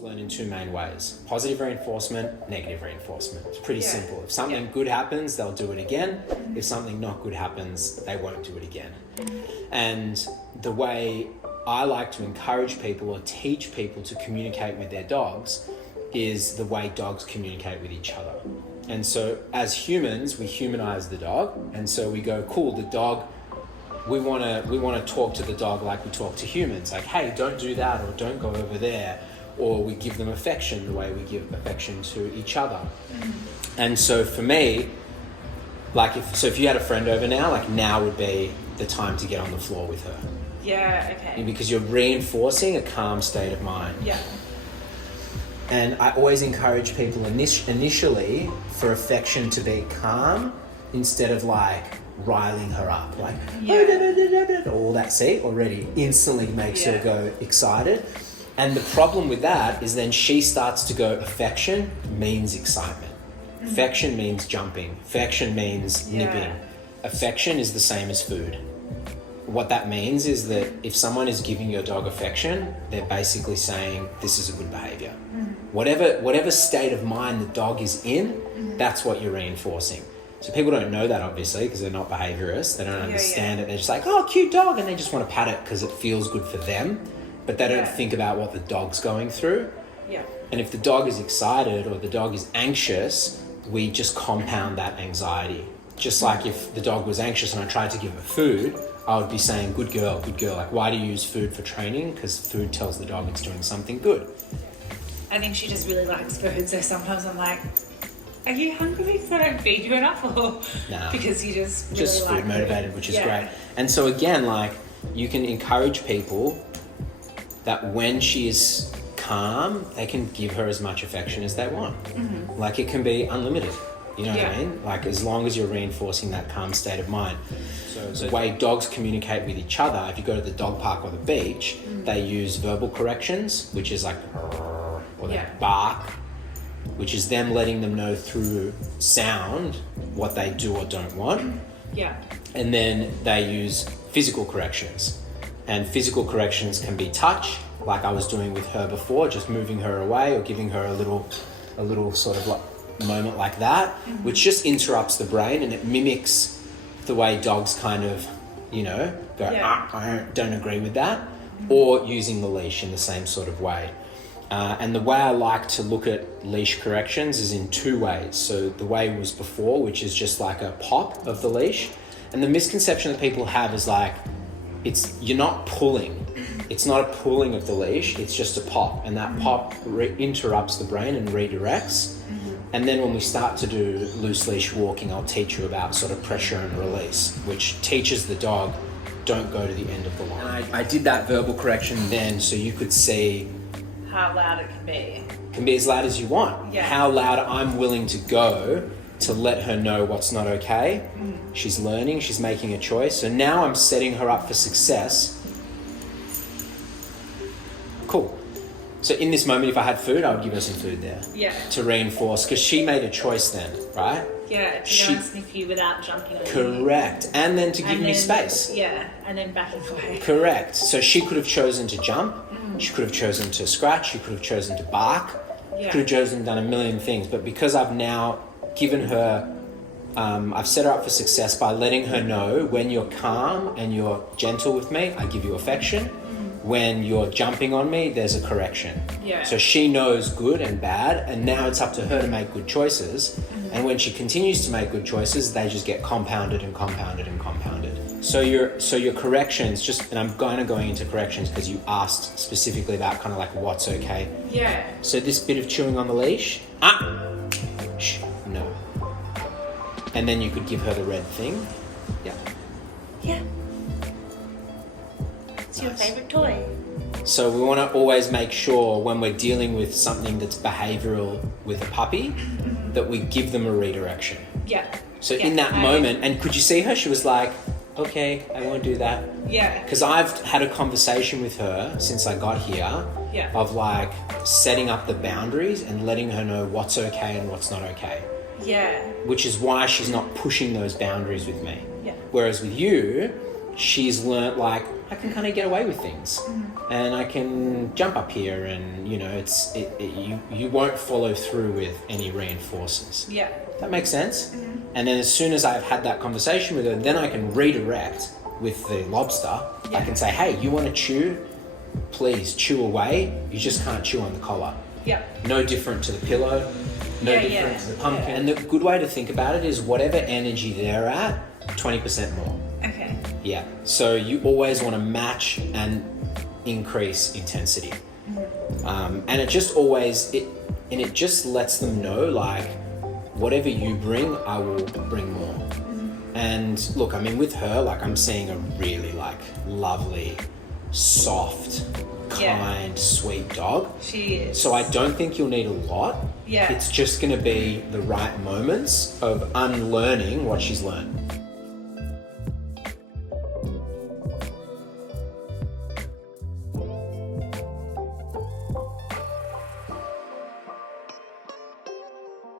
Dogs learn in two main ways: positive reinforcement, negative reinforcement. It's pretty simple. If something good happens, they'll do it again. If something not good happens, they won't do it again. And the way I like to encourage people or teach people to communicate with their dogs is the way dogs communicate with each other. And so as humans, we humanize the dog. And so we go, cool, the dog, we want to talk to the dog like we talk to humans. Like, hey, don't do that, or don't go over there. Or we give them affection the way we give affection to each other. And so for me, like if you had a friend over now, like now would be the time to get on the floor with her. Yeah, okay. Because you're reinforcing a calm state of mind. Yeah. And I always encourage people initially for affection to be calm instead of like riling her up. Like, all that, see, already instantly makes her go excited. And the problem with that is then she starts to go, affection means excitement. Affection means jumping. Affection means nipping. Affection is the same as food. What that means is that if someone is giving your dog affection, they're basically saying, this is a good behavior. Whatever state of mind the dog is in, that's what you're reinforcing. So people don't know that, obviously, because they're not behaviorists. They don't understand it. They're just like, oh, cute dog. And they just want to pat it because it feels good for them. But they don't think about what the dog's going through. Yeah. And if the dog is excited or the dog is anxious, we just compound that anxiety. Just like if the dog was anxious and I tried to give her food, I would be saying, good girl, good girl. Like, why do you use food for training? Because food tells the dog it's doing something good. I think she just really likes food, so sometimes I'm like, are you hungry because I don't feed you enough? Or because you just really just like food motivated, which is great. Yeah. And so again, like, you can encourage people that when she is calm, they can give her as much affection as they want. Like, it can be unlimited. You know what I mean? Like, as long as you're reinforcing that calm state of mind. So the way dogs communicate with each other, if you go to the dog park or the beach, they use verbal corrections, which is like, or they bark, which is them letting them know through sound what they do or don't want. Yeah. And then they use physical corrections. And physical corrections can be touch, like I was doing with her before, just moving her away or giving her a little sort of like moment like that, which just interrupts the brain and it mimics the way dogs kind of, you know, go, I don't agree with that, or using the leash in the same sort of way. And the way I like to look at leash corrections is in two ways. So the way it was before, which is just like a pop of the leash. And the misconception that people have is like, you're not pulling. It's not a pulling of the leash, it's just a pop. And that pop interrupts the brain and redirects. And then when we start to do loose leash walking, I'll teach you about sort of pressure and release, which teaches the dog, don't go to the end of the line. I did that verbal correction then so you could see how loud it can be. It can be as loud as you want. Yeah. How loud I'm willing to go to let her know what's not okay. She's learning, she's making a choice. So now I'm setting her up for success. Cool. So in this moment, if I had food, I would give her some food there. Yeah. To reinforce, because she made a choice then, right? Yeah, to go and sniff you without jumping on you. Correct. And then to give me space. Yeah, and then backing away. Correct. So she could have chosen to jump. She could have chosen to scratch. She could have chosen to bark. She could have chosen done a million things. But because I've now given her, I've set her up for success by letting her know when you're calm and you're gentle with me, I give you affection. When you're jumping on me, there's a correction. Yeah. So she knows good and bad, and now it's up to her to make good choices. And when she continues to make good choices, they just get compounded and compounded and compounded. So your corrections, and I'm going into corrections because you asked specifically about kind of like what's okay. Yeah. So this bit of chewing on the leash, shh, no. And then you could give her the red thing. Yeah. Yeah. It's your favorite toy. So we want to always make sure when we're dealing with something that's behavioral with a puppy that we give them a redirection. Yeah. So in that moment, and could you see her? She was like, okay, I won't do that. Yeah. Because I've had a conversation with her since I got here of like setting up the boundaries and letting her know what's okay and what's not okay. Yeah. Which is why she's not pushing those boundaries with me. Yeah. Whereas with you, she's learnt like I can kind of get away with things, and I can jump up here, and you know, you won't follow through with any reinforcers. Yeah. That makes sense. And then as soon as I've had that conversation with her, then I can redirect with the lobster. Yeah. I can say, hey, you want to chew? Please chew away. You just can't chew on the collar. Yeah. No different to the pillow. No different to the pumpkin. And the good way to think about it is whatever energy they're at, 20% more. Okay. Yeah. So you always want to match and increase intensity. And it just always, it just lets them know, like, whatever you bring, I will bring more. And look, I mean, with her, like, I'm seeing a really, like, lovely, soft, kind, sweet dog. She is. So I don't think you'll need a lot. Yeah. It's just going to be the right moments of unlearning what she's learned.